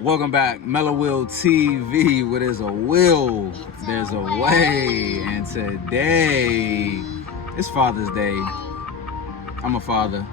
Welcome back, Mello Will TV. Where there's a will, there's a way. And today, it's Father's Day. I'm a father.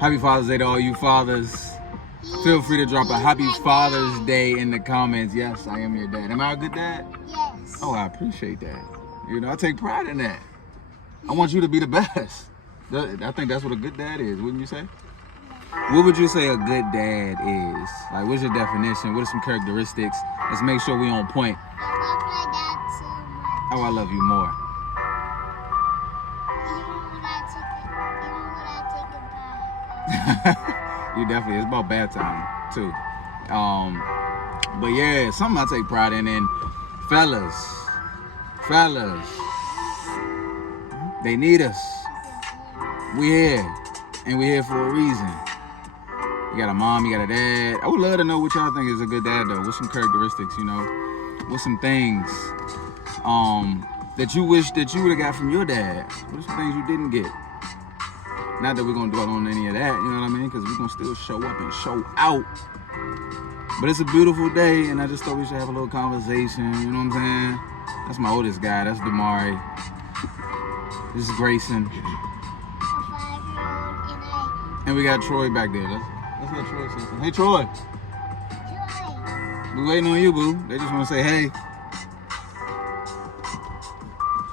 Happy Father's Day to all you fathers. Feel free to drop a Happy Father's Day in the comments. Yes, I am your dad. Am I a good dad? Yes. Oh, I appreciate that. You know, I take pride in that. I want you to be the best. I think that's what a good dad is, wouldn't you say? What would you say a good dad is? Like, what's your definition? What are some characteristics? Let's make sure we on point. I love my dad so much. Oh, I love you more. Even when I take a bath. You definitely. It's about bath time too. But yeah, something I take pride in. And fellas, they need us. We here, and we here for a reason. You got a mom, you got a dad. I would love to know what y'all think is a good dad though. What's some characteristics, you know? What's some things that you wish that you would have got from your dad? What are some things you didn't get? Not that we're gonna dwell on any of that, you know what I mean? Because we're gonna still show up and show out. But it's a beautiful day, and I just thought we should have a little conversation, you know what I'm saying? That's my oldest guy, that's Damari. This is Grayson. A 5-year-old And we got Troy back there. Let's let Troy say something. Hey, Troy. Joy. We waiting on you, boo. They just want to say, hey.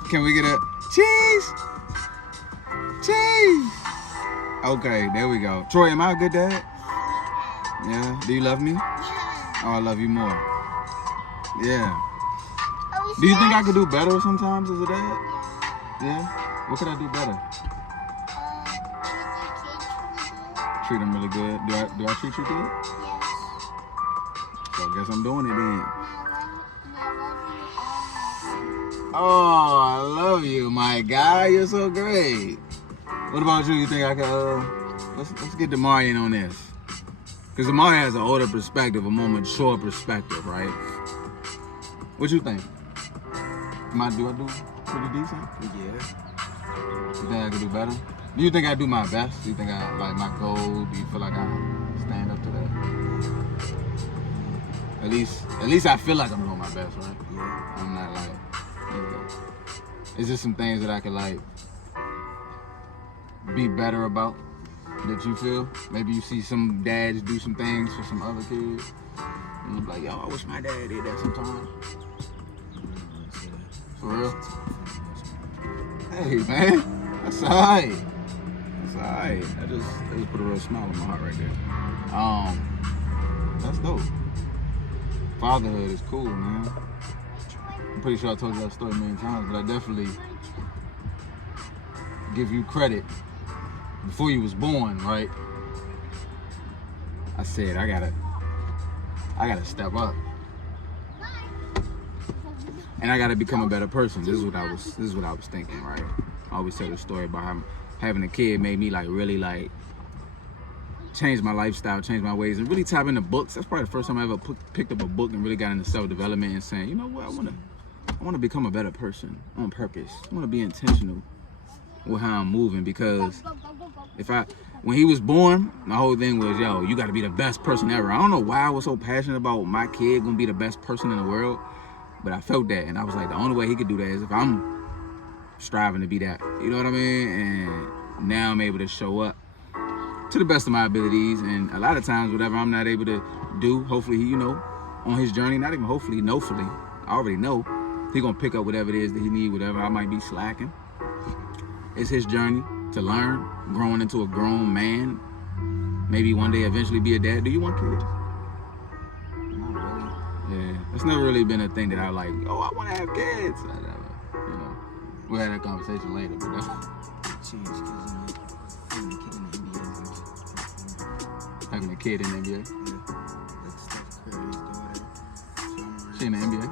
Can we get a cheese? Cheese. Okay, there we go. Troy, am I a good dad? Yeah. Do you love me? Yeah. Oh, I love you more. Yeah. Are we Do you think I friends? could do better sometimes as a dad? Yeah. Yeah? What could I do better? Treat the kids really good. Treat them really good. Do I treat you good? Yes. So I guess I'm doing it then. And I love you all. Oh, I love you, my guy. You're so great. What about you? You think I could, let's get Damari in on this. Because Damari has an older perspective, a more mature perspective, right? What you think? Do I do pretty decent? Yeah. You think I could do better? Do you think I do my best? Do you think I, like, my goal, do you feel like I stand up to that? At least I feel like I'm doing my best, right? Yeah. I'm not like, is there some things that I could like be better about that you feel? Maybe you see some dads do some things for some other kids, and you're like, yo, I wish my dad did that sometimes. For real? Hey, man, that's alright. That's alright. That just put a real smile on my heart right there. That's dope. Fatherhood is cool, man. I'm pretty sure I told you that story a million times, but I definitely give you credit. Before you was born, right? I said I gotta step up, and I gotta become a better person. This is what I was thinking, right? I always tell the story about how having a kid made me like really like change my lifestyle, change my ways, and really tap into books. That's probably the first time I ever picked up a book and really got into self-development and saying, you know what, I wanna become a better person on purpose. I wanna be intentional with how I'm moving, because when he was born, my whole thing was, yo, you gotta be the best person ever. I don't know why I was so passionate about my kid gonna be the best person in the world, but I felt that, and I was like, the only way he could do that is if I'm striving to be that. You know what I mean? And now I'm able to show up to the best of my abilities, and a lot of times, whatever I'm not able to do, hopefully, you know, on his journey, not even hopefully, knowfully, I already know, he gonna pick up whatever it is that he need, whatever I might be slacking. It's his journey to learn, growing into a grown man. Maybe one day eventually be a dad. Do you want kids? Not really. Yeah, it's never really been a thing that I like, oh, I want to have kids. I never, you know. We'll have that conversation later, but that's Change because having a kid in the NBA. yeah. Like Steph Curry's daughter. She in the NBA?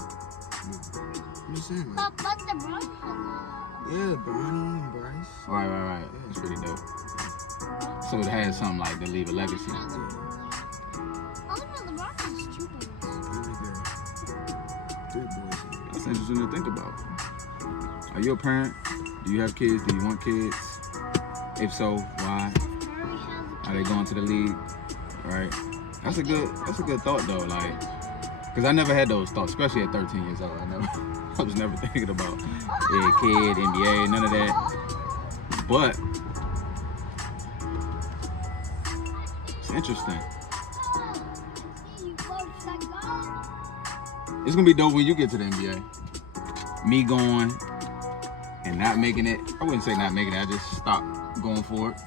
I'm just saying, like, But the brother. yeah, Bronny and Bryce. Right. That's pretty dope. So it has something like to leave a legacy. Oh no, the brother is 2 boys. Baby girl. 3 boys. That's interesting to think about. Are you a parent? Do you have kids? Do you want kids? If so, why? Are they going to the league? Right? That's a good thought though, like, cause I never had those thoughts, especially at 13 years old. I was never thinking about kid, NBA, none of that. But it's interesting. It's gonna be dope when you get to the NBA. Me going and not making it. I wouldn't say not making it. I just stopped going for it.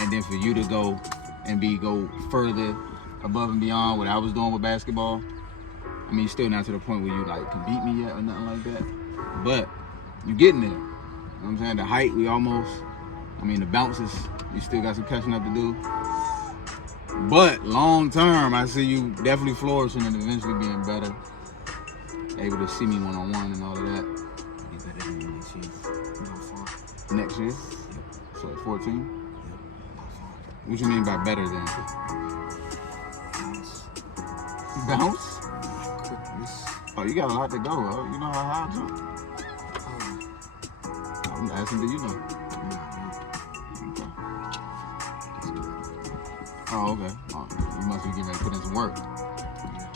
And then for you to go and go further above and beyond what I was doing with basketball. I mean, you're still not to the point where you like can beat me yet or nothing like that. But you're getting there. You know what I'm saying? The height, the bounces, you still got some catching up to do. But long term, I see you definitely flourishing and eventually being better. Able to see me one-on-one and all of that. Be better than you next year. Not far. Next year? Yep. So at 14? Yep. Not far. What you mean by better than? Bounce. Bounce? Quickness. Oh, you got a lot to go, huh? You know how high I jump? Oh. I'm asking, do you know? Nah, man. Okay. Let's do it. Oh, okay. Oh, you must be getting ready to put in some work. Yeah.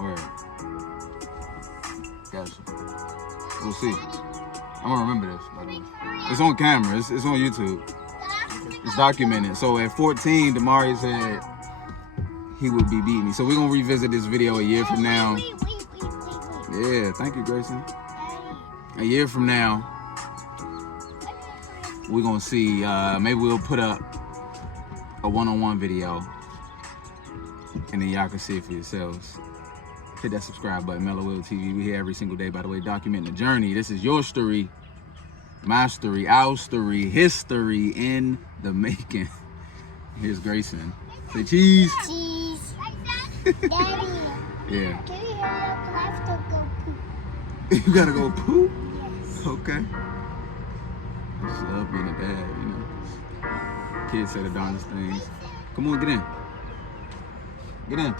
Word. Gotcha. We'll see. I'm gonna remember this, by the way. It's on camera. It's on YouTube. It's documented. So at 14, Damari said he would be beating me. So we're gonna revisit this video a year from now. Yeah, thank you, Grayson. A year from now, we're gonna see. Maybe we'll put up a one-on-one video, and then y'all can see it for yourselves. Hit that subscribe button, Mello TV. We here every single day, by the way, documenting the journey. This is your story, my story, our story, history in the making. Here's Grayson. Say cheese. Cheese. Daddy. Yeah. Can you hurry up? 'Cause I have to go poop. You gotta go poop? Yes. Okay. I just love being a dad, you know. Kids say the darndest things. Come on, get in. Get in.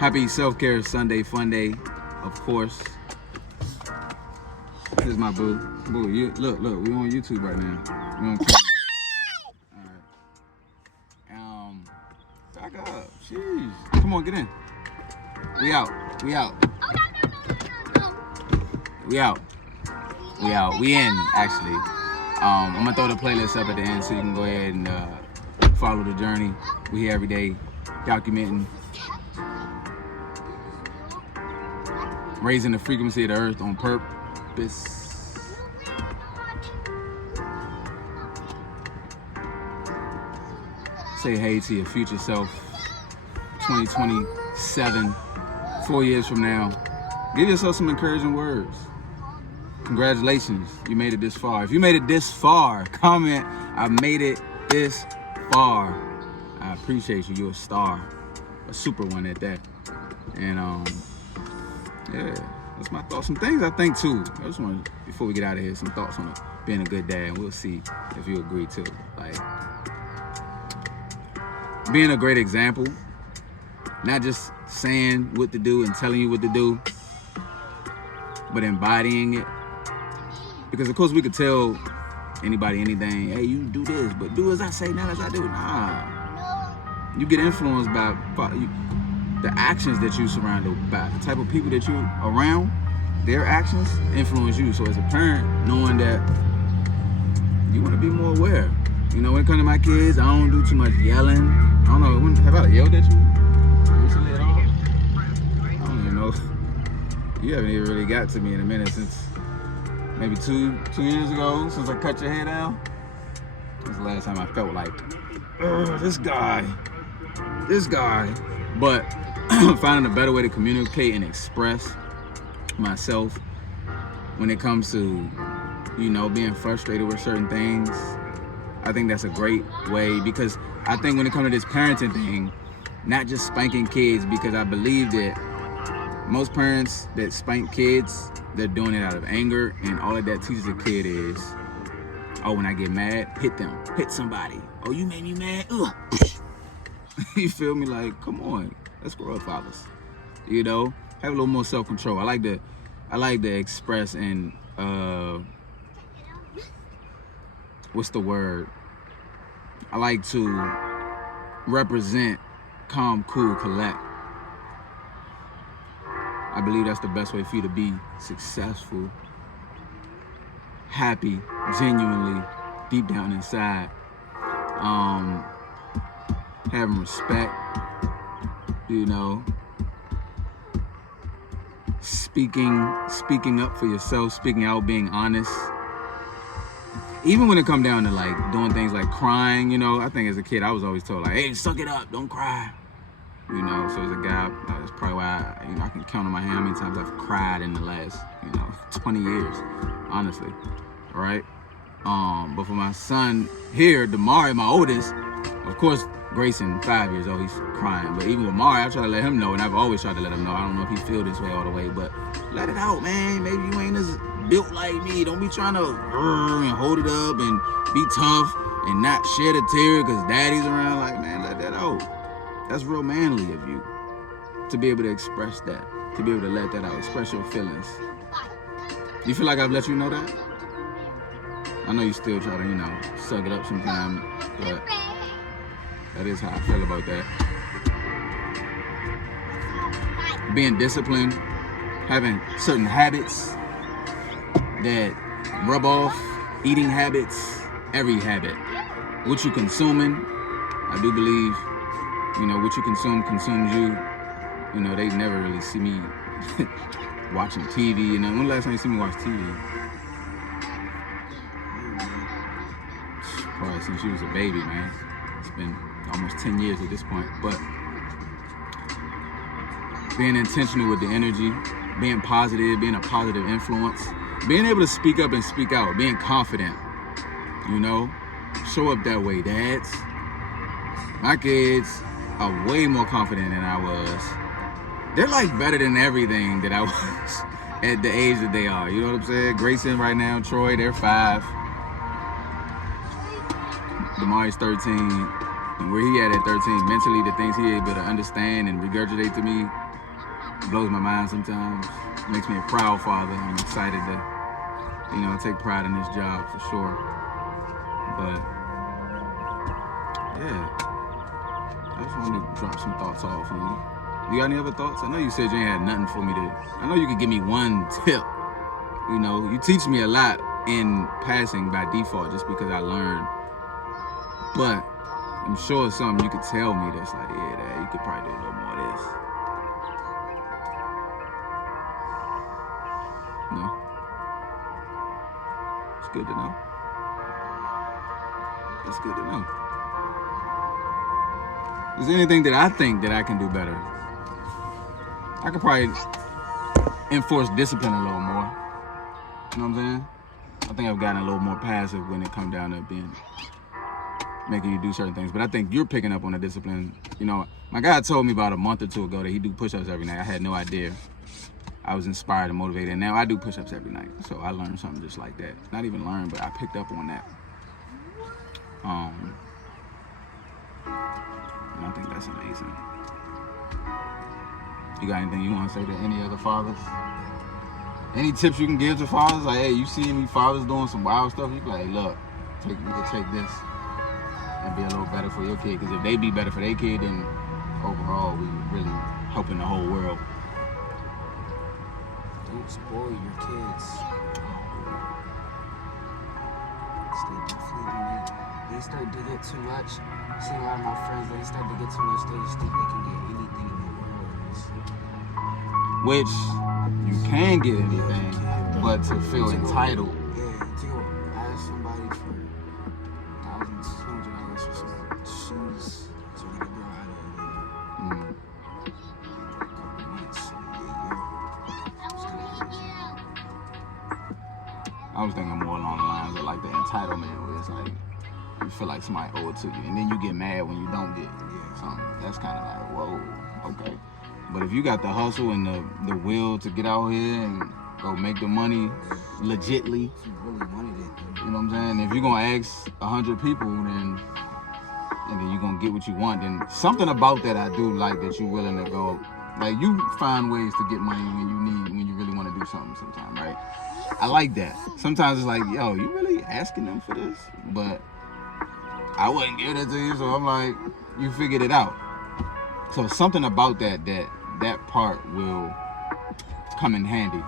Happy Self-Care Sunday Fun Day, of course. Here's my boo. Boo, you look, we on YouTube right now. We on camera. Alright. Back up. Jeez. Come on, get in. We out. We out. We out. We out. We in, actually. I'm gonna throw the playlist up at the end so you can go ahead and follow the journey. We here every day documenting, raising the frequency of the earth on purpose. Say hey to your future self. 2027, 4 years from now. Give yourself some encouraging words. Congratulations, you made it this far. If you made it this far, comment, I made it this far. I appreciate you. You're a star, a super one at that. And yeah, that's my thoughts. Some things I think too. I just want to, before we get out of here, some thoughts on being a good dad. We'll see if you agree too. Like being a great example, not just saying what to do and telling you what to do, but embodying it. Because of course we could tell anybody anything, hey, you do this, but do as I say, not as I do. Nah. You get influenced by the actions that you surrounded by, the type of people that you're around, their actions influence you. So as a parent, knowing that you want to be more aware. You know, when it comes to my kids, I don't do too much yelling. I don't know, have I yelled at you recently at all? I don't even know. You haven't even really got to me in a minute since maybe two years ago, since I cut your hair down. That's the last time I felt like, this guy. But finding a better way to communicate and express myself when it comes to, you know, being frustrated with certain things. I think that's a great way, because I think when it comes to this parenting thing, not just spanking kids, because I believe that most parents that spank kids, they're doing it out of anger, and all of that teaches a kid is, oh, when I get mad, hit them, hit somebody. Oh, you made me mad? Ugh. You feel me? Like, come on, let's grow up, fathers. You know, have a little more self-control. I like to express and what's the word? I like to represent calm, cool, collect. I believe that's the best way for you to be successful, happy, genuinely, deep down inside. Having respect, you know, speaking up for yourself, speaking out, being honest. Even when it come down to like doing things like crying, you know, I think as a kid I was always told like, hey, suck it up, don't cry. You know, so as a guy, that's probably why I can count on my hand how many times I've cried in the last, 20 years, honestly. All right. But for my son here, Damari, my oldest, of course, Grayson, 5 years old, he's crying. But even with Mari, I try to let him know, and I've always tried to let him know. I don't know if he feel this way all the way, but let it out, man. Maybe you ain't as built like me. Don't be trying to and hold it up and be tough and not shed a tear because daddy's around. Like, man, let that out. That's real manly of you to be able to express that, to be able to let that out, express your feelings. You feel like I've let you know that? I know you still try to, suck it up sometimes, but that is how I feel about that. Being disciplined, having certain habits that rub off, eating habits, every habit. What you consuming, I do believe, what you consume consumes you. They never really see me watching TV. When the last time you see me watch TV? Probably since you was a baby, man. It's been almost 10 years at this point. But being intentional with the energy, being positive, being a positive influence, being able to speak up and speak out, being confident, show up that way, dads. My kids are way more confident than I was. They're like better than everything that I was at the age that they are. You know what I'm saying? Grayson right now, Troy, they're 5. Damari's 13. And where he at 13, mentally, the things he able to understand and regurgitate to me blows my mind sometimes. It makes me a proud father. I'm excited to, take pride in this job for sure. But, yeah. I just wanted to drop some thoughts off on you. You got any other thoughts? I know you said you ain't had nothing for me to... I know you could give me one tip. You teach me a lot in passing by default just because I learned. But I'm sure it's something you could tell me that's like, yeah, Dad, you could probably do a little more of this. No? It's good to know. That's good to know. Is there anything that I think that I can do better? I could probably enforce discipline a little more. You know what I'm saying? I think I've gotten a little more passive when it comes down to making you do certain things. But I think you're picking up on the discipline. My guy told me about a month or two ago that he do push-ups every night. I had no idea. I was inspired and motivated. And now I do push-ups every night. So I learned something just like that. Not even learned, but I picked up on that. And I think that's amazing. You got anything you want to say to any other fathers? Any tips you can give to fathers? Like, hey, you see any fathers doing some wild stuff? You be like, hey, look, you can take this and be a little better for your kid. Because if they be better for their kid, then overall, we really helping the whole world. Don't spoil your kids. They start to get too much. See a lot of my friends, they start to get too much. They just think they can get anything in the world. Which you can get anything, but to feel entitled. Yeah, to ask somebody for $1,200 for some shoes to get a girl out of a couple months. I was thinking more along the lines of like the entitlement, where it's like you feel like somebody owe it to you, and then you get mad when you don't get something. That's kind of like, whoa, okay. But if you got the hustle and the will to get out here and go make the money legitly, If you really wanted it, you know what I'm saying? If you're gonna ask 100 people, and then you're gonna get what you want, then something about that I do like that you're willing to go Like you find ways to get money when you really want to do something sometimes, right? I like that. Sometimes it's like, yo, you really asking them for this? But I wouldn't give it to you, so I'm like, you figured it out. So something about that part will come in handy,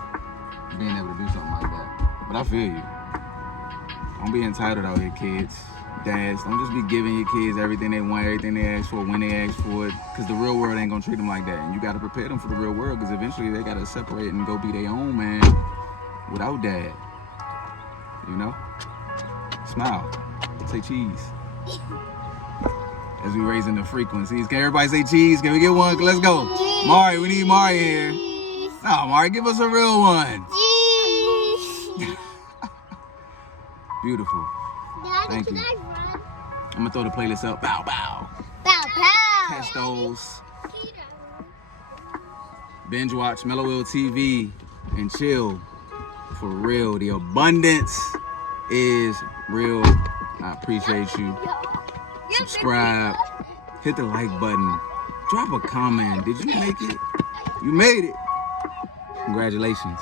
being able to do something like that. But I feel you. Don't be entitled out here, kids. Dads, don't just be giving your kids everything they want, everything they ask for, when they ask for it, because the real world ain't gonna treat them like that. And you gotta prepare them for the real world, because eventually they gotta separate and go be their own man without dad. You know? Smile. Say cheese. As we raising the frequencies. Can everybody say cheese? Can we get one? Let's go. Cheese. Mari, we need Mari here. No, Mari, give us a real one. Cheese. Beautiful. Daddy, Thank can you. I run? I'm gonna throw the playlist up. Bow, bow. Bow, bow. Catch those. Binge watch Mello TV and chill. For real. The abundance is real. I appreciate you. Subscribe. Hit the like button. Drop a comment. Did you make it? You made it. Congratulations.